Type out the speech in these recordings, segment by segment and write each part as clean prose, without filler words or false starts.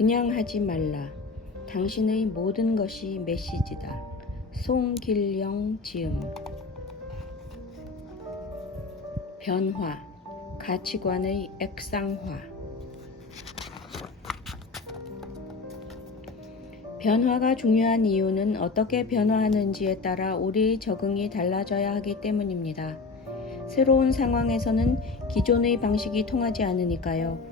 그냥 하지 말라. 당신의 모든 것이 메시지다. 송길영 지음. 변화, 가치관의 액상화. 변화가 중요한 이유는 어떻게 변화하는지에 따라 우리의 적응이 달라져야 하기 때문입니다. 새로운 상황에서는 기존의 방식이 통하지 않으니까요.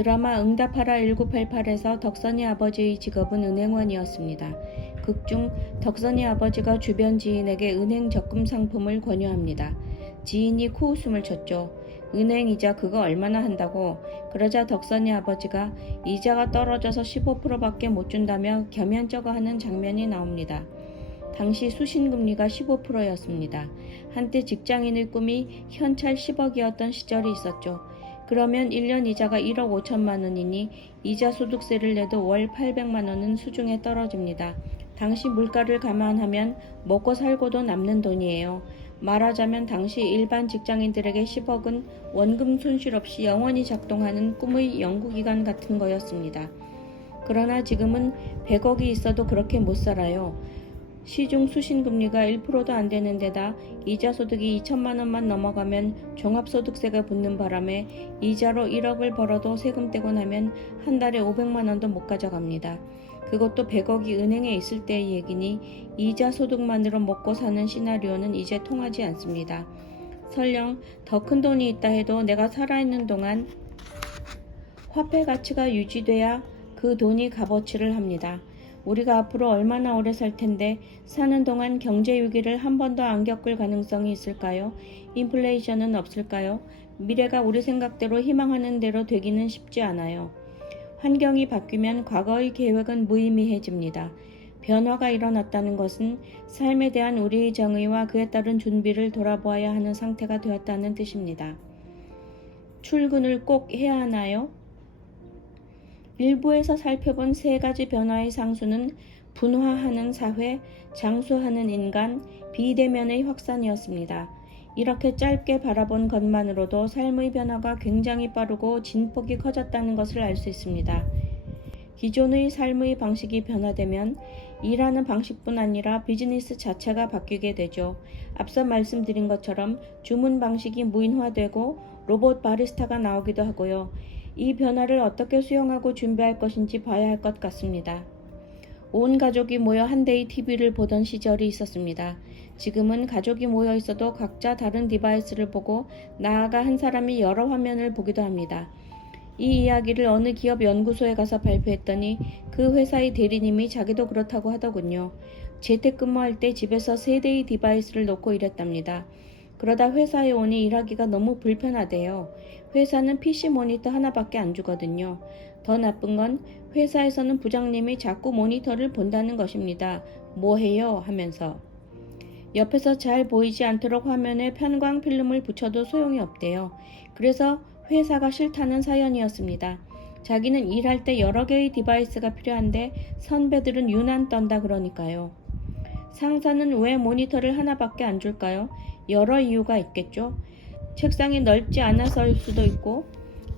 드라마 응답하라 1988에서 덕선이 아버지의 직업은 은행원이었습니다. 극중 덕선이 아버지가 주변 지인에게 은행 적금 상품을 권유합니다. 지인이 코웃음을 쳤죠. 은행 이자 그거 얼마나 한다고. 그러자 덕선이 아버지가 이자가 떨어져서 15%밖에 못 준다며 겸연쩍어 하는 장면이 나옵니다. 당시 수신금리가 15%였습니다. 한때 직장인의 꿈이 현찰 10억이었던 시절이 있었죠. 그러면 1년 이자가 1억 5천만 원이니 이자 소득세를 내도 월 800만 원은 수중에 떨어집니다. 당시 물가를 감안하면 먹고 살고도 남는 돈이에요. 말하자면 당시 일반 직장인들에게 10억은 원금 손실 없이 영원히 작동하는 꿈의 연구기간 같은 거였습니다. 그러나 지금은 100억이 있어도 그렇게 못 살아요. 시중 수신금리가 1%도 안 되는 데다 이자 소득이 2천만 원만 넘어가면 종합소득세가 붙는 바람에 이자로 1억을 벌어도 세금 떼고 나면 한 달에 500만 원도 못 가져갑니다. 그것도 100억이 은행에 있을 때의 얘기니 이자 소득만으로 먹고 사는 시나리오는 이제 통하지 않습니다. 설령 더 큰 돈이 있다 해도 내가 살아있는 동안 화폐 가치가 유지돼야 그 돈이 값어치를 합니다. 우리가 앞으로 얼마나 오래 살 텐데 사는 동안 경제 위기를 한 번도 안 겪을 가능성이 있을까요? 인플레이션은 없을까요? 미래가 우리 생각대로 희망하는 대로 되기는 쉽지 않아요. 환경이 바뀌면 과거의 계획은 무의미해집니다. 변화가 일어났다는 것은 삶에 대한 우리의 정의와 그에 따른 준비를 돌아보아야 하는 상태가 되었다는 뜻입니다. 출근을 꼭 해야 하나요? 일부에서 살펴본 세 가지 변화의 상수는 분화하는 사회, 장수하는 인간, 비대면의 확산이었습니다. 이렇게 짧게 바라본 것만으로도 삶의 변화가 굉장히 빠르고 진폭이 커졌다는 것을 알 수 있습니다. 기존의 삶의 방식이 변화되면 일하는 방식뿐 아니라 비즈니스 자체가 바뀌게 되죠. 앞서 말씀드린 것처럼 주문 방식이 무인화되고 로봇 바리스타가 나오기도 하고요. 이 변화를 어떻게 수용하고 준비할 것인지 봐야 할 것 같습니다. 온 가족이 모여 한 대의 TV를 보던 시절이 있었습니다. 지금은 가족이 모여 있어도 각자 다른 디바이스를 보고 나아가 한 사람이 여러 화면을 보기도 합니다. 이 이야기를 어느 기업 연구소에 가서 발표했더니 그 회사의 대리님이 자기도 그렇다고 하더군요. 재택근무할 때 집에서 3대의 디바이스를 놓고 일했답니다. 그러다 회사에 오니 일하기가 너무 불편하대요. 회사는 PC 모니터 하나밖에 안 주거든요. 더 나쁜 건 회사에서는 부장님이 자꾸 모니터를 본다는 것입니다. 뭐 해요? 하면서. 옆에서 잘 보이지 않도록 화면에 편광 필름을 붙여도 소용이 없대요. 그래서 회사가 싫다는 사연이었습니다. 자기는 일할 때 여러 개의 디바이스가 필요한데 선배들은 유난 떤다 그러니까요. 상사는 왜 모니터를 하나밖에 안 줄까요? 여러 이유가 있겠죠. 책상이 넓지 않아서일 수도 있고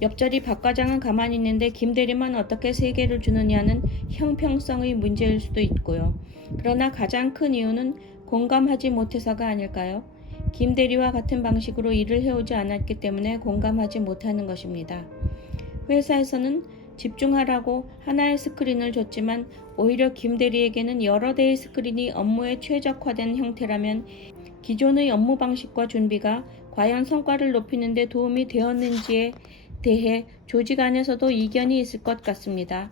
옆자리 박과장은 가만히 있는데 김대리만 어떻게 3개를 주느냐는 형평성의 문제일 수도 있고요. 그러나 가장 큰 이유는 공감하지 못해서가 아닐까요? 김대리와 같은 방식으로 일을 해오지 않았기 때문에 공감하지 못하는 것입니다. 회사에서는 집중하라고 하나의 스크린을 줬지만 오히려 김대리에게는 여러 대의 스크린이 업무에 최적화된 형태라면 기존의 업무 방식과 준비가 과연 성과를 높이는 데 도움이 되었는지에 대해 조직 안에서도 이견이 있을 것 같습니다.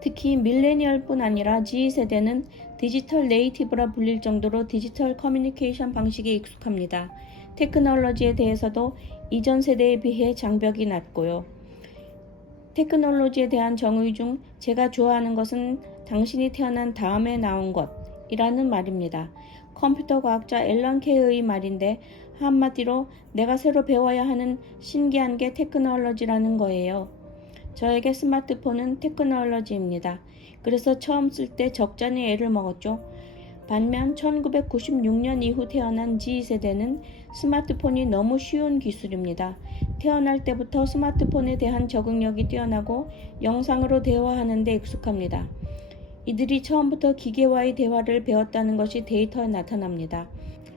특히 밀레니얼뿐 아니라 G세대는 디지털 네이티브라 불릴 정도로 디지털 커뮤니케이션 방식에 익숙합니다. 테크놀로지에 대해서도 이전 세대에 비해 장벽이 낮고요. 테크놀로지에 대한 정의 중 제가 좋아하는 것은 당신이 태어난 다음에 나온 것이라는 말입니다. 컴퓨터 과학자 앨런 케이의 말인데 한마디로 내가 새로 배워야 하는 신기한 게 테크놀로지라는 거예요. 저에게 스마트폰은 테크놀로지입니다. 그래서 처음 쓸 때 적잖이 애를 먹었죠. 반면 1996년 이후 태어난 G세대는 스마트폰이 너무 쉬운 기술입니다. 태어날 때부터 스마트폰에 대한 적응력이 뛰어나고 영상으로 대화하는 데 익숙합니다. 이들이 처음부터 기계와의 대화를 배웠다는 것이 데이터에 나타납니다.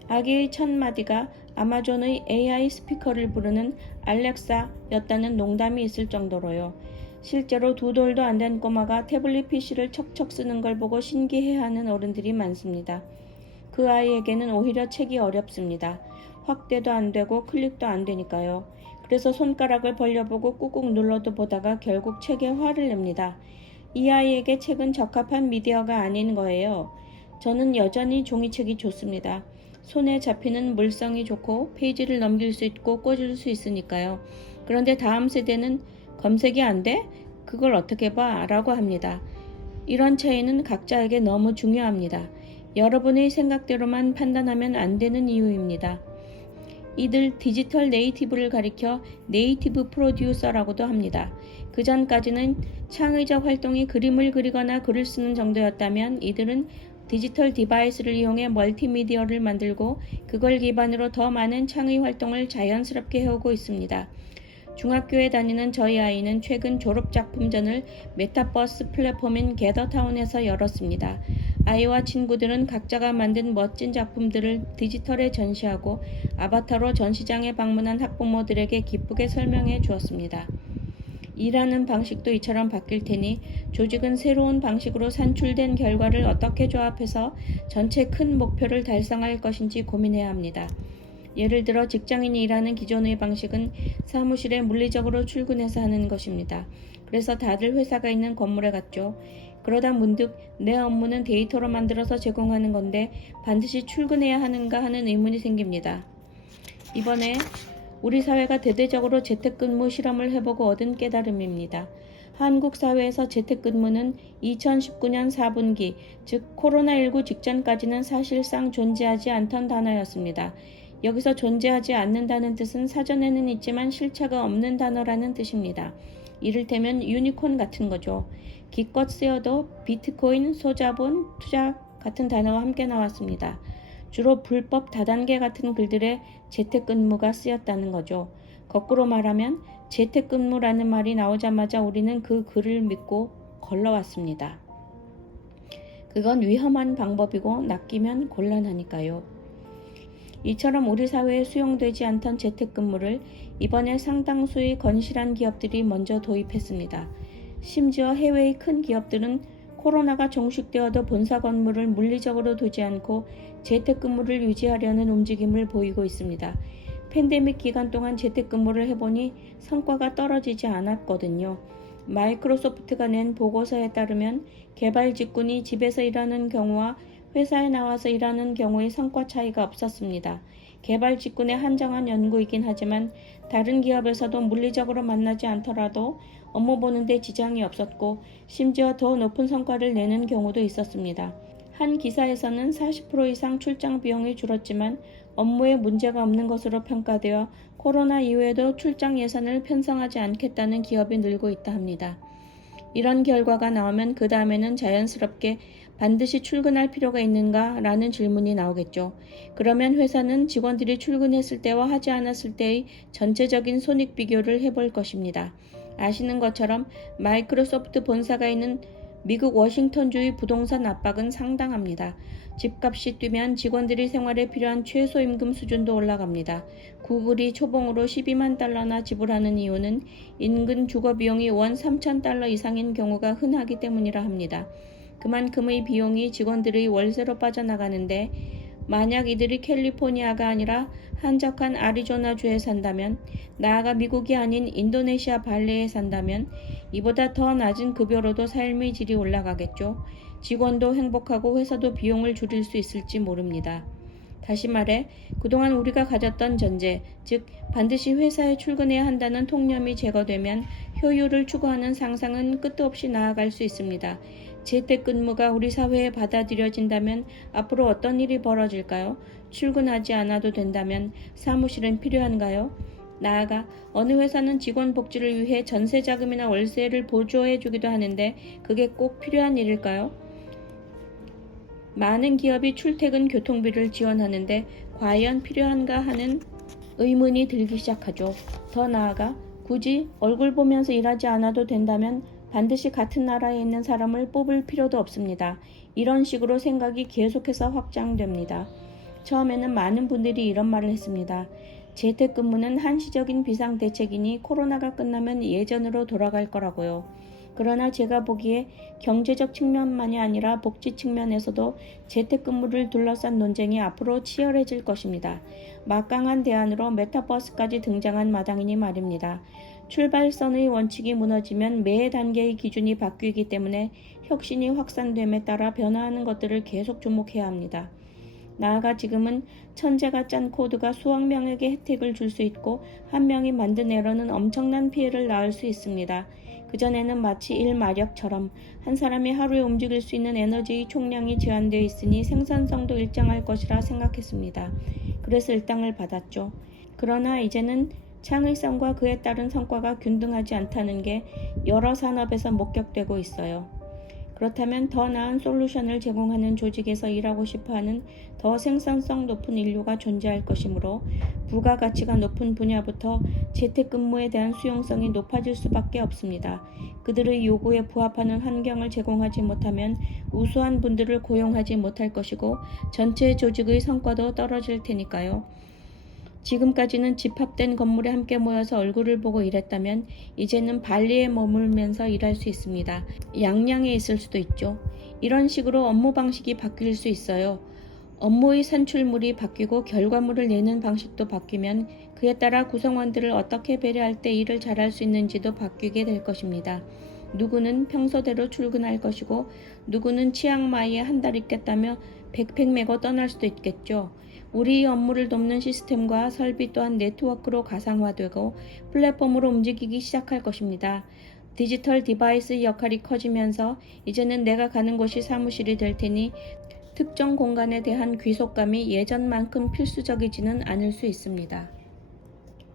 아기의 첫 마디가 아마존의 AI 스피커를 부르는 알렉사였다는 농담이 있을 정도로요. 실제로 2돌도 안 된 꼬마가 태블릿 PC를 척척 쓰는 걸 보고 신기해하는 어른들이 많습니다. 그 아이에게는 오히려 책이 어렵습니다. 확대도 안 되고 클릭도 안 되니까요. 그래서 손가락을 벌려보고 꾹꾹 눌러도 보다가 결국 책에 화를 냅니다. 이 아이에게 책은 적합한 미디어가 아닌 거예요. 저는 여전히 종이책이 좋습니다. 손에 잡히는 물성이 좋고 페이지를 넘길 수 있고 꽂을 수 있으니까요. 그런데 다음 세대는 검색이 안 돼? 그걸 어떻게 봐? 라고 합니다. 이런 차이는 각자에게 너무 중요합니다. 여러분의 생각대로만 판단하면 안 되는 이유입니다. 이들 디지털 네이티브를 가리켜 네이티브 프로듀서라고도 합니다. 그 전까지는 창의적 활동이 그림을 그리거나 글을 쓰는 정도였다면 이들은 디지털 디바이스를 이용해 멀티미디어를 만들고 그걸 기반으로 더 많은 창의 활동을 자연스럽게 해오고 있습니다. 중학교에 다니는 저희 아이는 최근 졸업작품전을 메타버스 플랫폼인 게더타운에서 열었습니다. 아이와 친구들은 각자가 만든 멋진 작품들을 디지털에 전시하고 아바타로 전시장에 방문한 학부모들에게 기쁘게 설명해 주었습니다. 일하는 방식도 이처럼 바뀔 테니 조직은 새로운 방식으로 산출된 결과를 어떻게 조합해서 전체 큰 목표를 달성할 것인지 고민해야 합니다. 예를 들어 직장인이 일하는 기존의 방식은 사무실에 물리적으로 출근해서 하는 것입니다. 그래서 다들 회사가 있는 건물에 갔죠. 그러다 문득 내 업무는 데이터로 만들어서 제공하는 건데 반드시 출근해야 하는가 하는 의문이 생깁니다. 이번에 우리 사회가 대대적으로 재택근무 실험을 해보고 얻은 깨달음입니다. 한국 사회에서 재택근무는 2019년 4분기, 즉 코로나19 직전까지는 사실상 존재하지 않던 단어였습니다. 여기서 존재하지 않는다는 뜻은 사전에는 있지만 실체가 없는 단어라는 뜻입니다. 이를테면 유니콘 같은 거죠. 기껏 쓰여도 비트코인, 소자본, 투자 같은 단어와 함께 나왔습니다. 주로 불법 다단계 같은 글들에 재택근무가 쓰였다는 거죠. 거꾸로 말하면 재택근무라는 말이 나오자마자 우리는 그 글을 믿고 걸러왔습니다. 그건 위험한 방법이고 낚이면 곤란하니까요. 이처럼 우리 사회에 수용되지 않던 재택근무를 이번에 상당수의 건실한 기업들이 먼저 도입했습니다. 심지어 해외의 큰 기업들은 코로나가 종식되어도 본사 건물을 물리적으로 두지 않고 재택근무를 유지하려는 움직임을 보이고 있습니다. 팬데믹 기간 동안 재택근무를 해보니 성과가 떨어지지 않았거든요. 마이크로소프트가 낸 보고서에 따르면 개발 직군이 집에서 일하는 경우와 회사에 나와서 일하는 경우의 성과 차이가 없었습니다. 개발 직군의 한정한 연구이긴 하지만 다른 기업에서도 물리적으로 만나지 않더라도 업무 보는데 지장이 없었고 심지어 더 높은 성과를 내는 경우도 있었습니다. 한 기사에서는 40% 이상 출장 비용이 줄었지만 업무에 문제가 없는 것으로 평가되어 코로나 이후에도 출장 예산을 편성하지 않겠다는 기업이 늘고 있다 합니다. 이런 결과가 나오면 그 다음에는 자연스럽게 반드시 출근할 필요가 있는가? 라는 질문이 나오겠죠. 그러면 회사는 직원들이 출근했을 때와 하지 않았을 때의 전체적인 손익 비교를 해볼 것입니다. 아시는 것처럼 마이크로소프트 본사가 있는 미국 워싱턴주의 부동산 압박은 상당합니다. 집값이 뛰면 직원들이 생활에 필요한 최소임금 수준도 올라갑니다. 구글이 초봉으로 12만 달러나 지불하는 이유는 인근 주거비용이 원 3,000달러 이상인 경우가 흔하기 때문이라 합니다. 그만큼의 비용이 직원들의 월세로 빠져나가는데 만약 이들이 캘리포니아가 아니라 한적한 아리조나주에 산다면, 나아가 미국이 아닌 인도네시아 발리에 산다면 이보다 더 낮은 급여로도 삶의 질이 올라가겠죠. 직원도 행복하고 회사도 비용을 줄일 수 있을지 모릅니다. 다시 말해 그동안 우리가 가졌던 전제, 즉 반드시 회사에 출근해야 한다는 통념이 제거되면 효율을 추구하는 상상은 끝도 없이 나아갈 수 있습니다. 재택근무가 우리 사회에 받아들여진다면 앞으로 어떤 일이 벌어질까요? 출근하지 않아도 된다면 사무실은 필요한가요? 나아가 어느 회사는 직원 복지를 위해 전세자금이나 월세를 보조해 주기도 하는데 그게 꼭 필요한 일일까요? 많은 기업이 출퇴근 교통비를 지원하는데 과연 필요한가 하는 의문이 들기 시작하죠. 더 나아가 굳이 얼굴 보면서 일하지 않아도 된다면 반드시 같은 나라에 있는 사람을 뽑을 필요도 없습니다. 이런 식으로 생각이 계속해서 확장됩니다. 처음에는 많은 분들이 이런 말을 했습니다. 재택근무는 한시적인 비상대책이니 코로나가 끝나면 예전으로 돌아갈 거라고요. 그러나 제가 보기에 경제적 측면만이 아니라 복지 측면에서도 재택근무를 둘러싼 논쟁이 앞으로 치열해질 것입니다. 막강한 대안으로 메타버스까지 등장한 마당이니 말입니다. 출발선의 원칙이 무너지면 매 단계의 기준이 바뀌기 때문에 혁신이 확산됨에 따라 변화하는 것들을 계속 주목해야 합니다. 나아가 지금은 천재가 짠 코드가 수억 명에게 혜택을 줄 수 있고 한 명이 만든 에러는 엄청난 피해를 낳을 수 있습니다. 그전에는 마치 일마력처럼 한 사람이 하루에 움직일 수 있는 에너지의 총량이 제한되어 있으니 생산성도 일정할 것이라 생각했습니다. 그래서 일당을 받았죠. 그러나 이제는 창의성과 그에 따른 성과가 균등하지 않다는 게 여러 산업에서 목격되고 있어요. 그렇다면 더 나은 솔루션을 제공하는 조직에서 일하고 싶어하는 더 생산성 높은 인류가 존재할 것이므로 부가가치가 높은 분야부터 재택근무에 대한 수용성이 높아질 수밖에 없습니다. 그들의 요구에 부합하는 환경을 제공하지 못하면 우수한 분들을 고용하지 못할 것이고 전체 조직의 성과도 떨어질 테니까요. 지금까지는 집합된 건물에 함께 모여서 얼굴을 보고 일했다면 이제는 발리에 머물면서 일할 수 있습니다. 양양에 있을 수도 있죠. 이런 식으로 업무 방식이 바뀔 수 있어요. 업무의 산출물이 바뀌고 결과물을 내는 방식도 바뀌면 그에 따라 구성원들을 어떻게 배려할 때 일을 잘할 수 있는지도 바뀌게 될 것입니다. 누구는 평소대로 출근할 것이고 누구는 치앙마이에 한 달 있겠다며 백팩 메고 떠날 수도 있겠죠. 우리 업무를 돕는 시스템과 설비 또한 네트워크로 가상화되고 플랫폼으로 움직이기 시작할 것입니다. 디지털 디바이스의 역할이 커지면서 이제는 내가 가는 곳이 사무실이 될 테니 특정 공간에 대한 귀속감이 예전만큼 필수적이지는 않을 수 있습니다.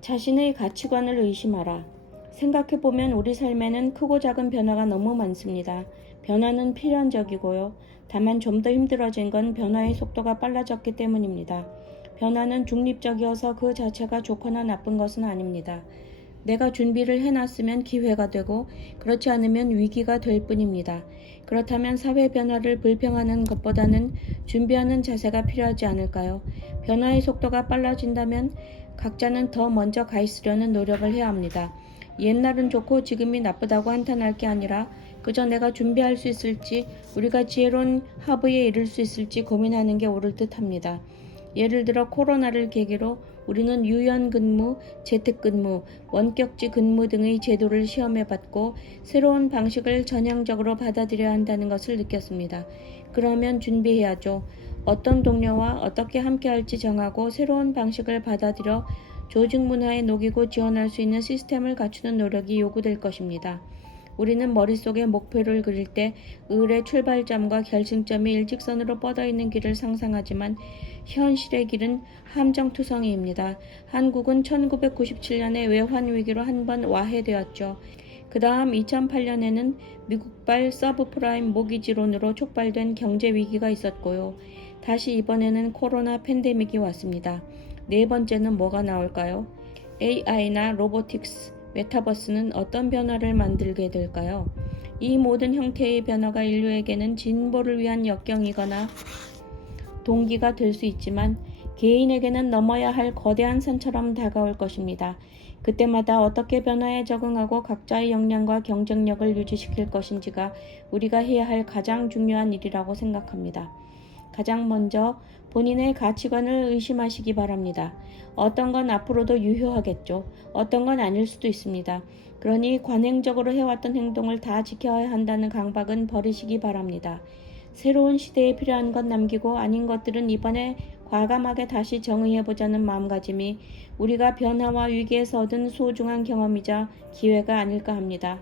자신의 가치관을 의심하라. 생각해보면 우리 삶에는 크고 작은 변화가 너무 많습니다. 변화는 필연적이고요. 다만 좀 더 힘들어진 건 변화의 속도가 빨라졌기 때문입니다. 변화는 중립적이어서 그 자체가 좋거나 나쁜 것은 아닙니다. 내가 준비를 해놨으면 기회가 되고 그렇지 않으면 위기가 될 뿐입니다. 그렇다면 사회 변화를 불평하는 것보다는 준비하는 자세가 필요하지 않을까요? 변화의 속도가 빨라진다면 각자는 더 먼저 가 있으려는 노력을 해야 합니다. 옛날은 좋고 지금이 나쁘다고 한탄할 게 아니라 그저 내가 준비할 수 있을지 우리가 지혜로운 합의에 이를 수 있을지 고민하는 게 옳을 듯합니다. 예를 들어 코로나를 계기로 우리는 유연근무, 재택근무, 원격지 근무 등의 제도를 시험해봤고 새로운 방식을 전향적으로 받아들여야 한다는 것을 느꼈습니다. 그러면 준비해야죠. 어떤 동료와 어떻게 함께할지 정하고 새로운 방식을 받아들여 조직 문화에 녹이고 지원할 수 있는 시스템을 갖추는 노력이 요구될 것입니다. 우리는 머릿속에 목표를 그릴 때 을의 출발점과 결승점이 일직선으로 뻗어있는 길을 상상하지만 현실의 길은 함정투성이입니다. 한국은 1997년에 외환위기로 한 번 와해되었죠. 그 다음 2008년에는 미국발 서브프라임 모기지론으로 촉발된 경제위기가 있었고요. 다시 이번에는 코로나 팬데믹이 왔습니다. 네 번째는 뭐가 나올까요? AI나 로보틱스, 메타버스는 어떤 변화를 만들게 될까요? 이 모든 형태의 변화가 인류에게는 진보를 위한 역경이거나 동기가 될 수 있지만 개인에게는 넘어야 할 거대한 산처럼 다가올 것입니다. 그때마다 어떻게 변화에 적응하고 각자의 역량과 경쟁력을 유지시킬 것인지가 우리가 해야 할 가장 중요한 일이라고 생각합니다. 가장 먼저 본인의 가치관을 의심하시기 바랍니다. 어떤 건 앞으로도 유효하겠죠. 어떤 건 아닐 수도 있습니다. 그러니 관행적으로 해왔던 행동을 다 지켜야 한다는 강박은 버리시기 바랍니다. 새로운 시대에 필요한 것 남기고 아닌 것들은 이번에 과감하게 다시 정의해보자는 마음가짐이 우리가 변화와 위기에서 얻은 소중한 경험이자 기회가 아닐까 합니다.